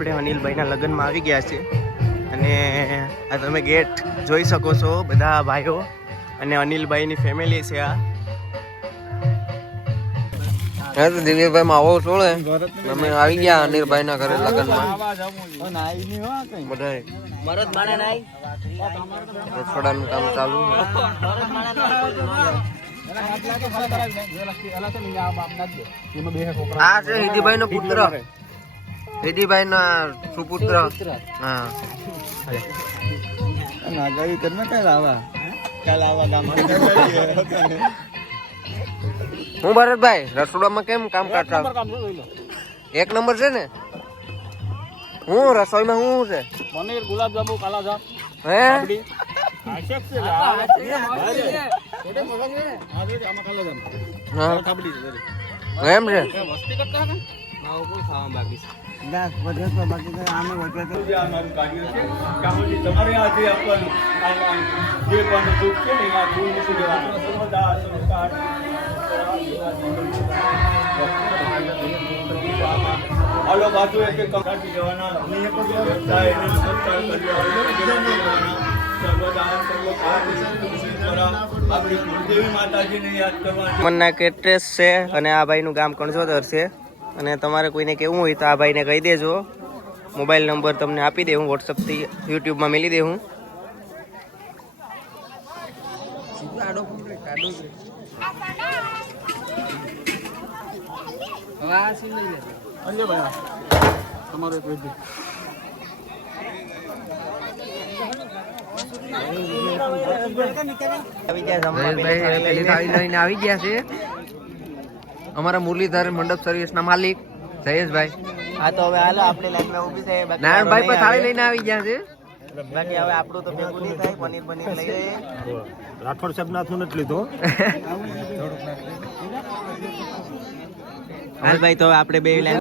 આપણે અનિલભાઈના લગ્નમાં આવી ગયા છે અને આ તમે ગેટ જોઈ શકો છો બધા ભાઈઓ અને અનિલભાઈની ફેમિલી છે આ. હે તો દિવ્યભાઈ માં આવો છોડે અમે આવી ગયા અનિલભાઈ ના ઘરે લગ્નમાં. બધા રસોડાનું કામ ચાલુ આ છે હિદીભાઈ નો પુત્ર. હિદીભાઈ ના સુપુત્ર. હા. હું ભરતભાઈ રસોડામાં કેમ કામ કરતા એક નંબર છે ને? હું રસોઈમાં શું છે? પનીર ગુલાબ જાંબુ કાલા જામ હે? એમ છે? તમારે આ જે આપવાનું આ- આ જે પણ દુઃખ છે ને આ દૂર મૂકી દેવાનું સર્વદા સર્વકાળ. હાલો બાજુ એક એક કાઢી દેવાના નિયમ પર વ્યવસાય એને સત્કાર કરવાના. સર્વદા સર્વકાળ સર્વકાળ. આપણી કુળદેવી માતાજીને યાદ કરવાની મનના કેટ્રેસ છે અને આ ભાઈનું ગામ કણજોદર છે અને તમારે કોઈને કેવું હોય તો આ ભાઈને કહી દેજો. મોબાઈલ નંબર તમને આપી દે હું વોટ્સઅપથી યુટ્યુબમાં મેલી દે હું. આવી ગયા છે. અમારા મુરલીધર મંડપ સર્વિસ ના માલિક જયેશભાઈ. હા તો હવે હાલો આપણે લાઈનમાં ઊભી બાકી નારાયણભાઈ પણ થાળી લઈને આવી ગયા છે. બાકી હવે આપણું તો ભેગું નહીં થાય પનીર પનીર લઈ લઈએ. રાઠોડ સાહેબ નાથું નથી લીધો. હાલ ભાઈ તો હવે આપણે બે લાઈન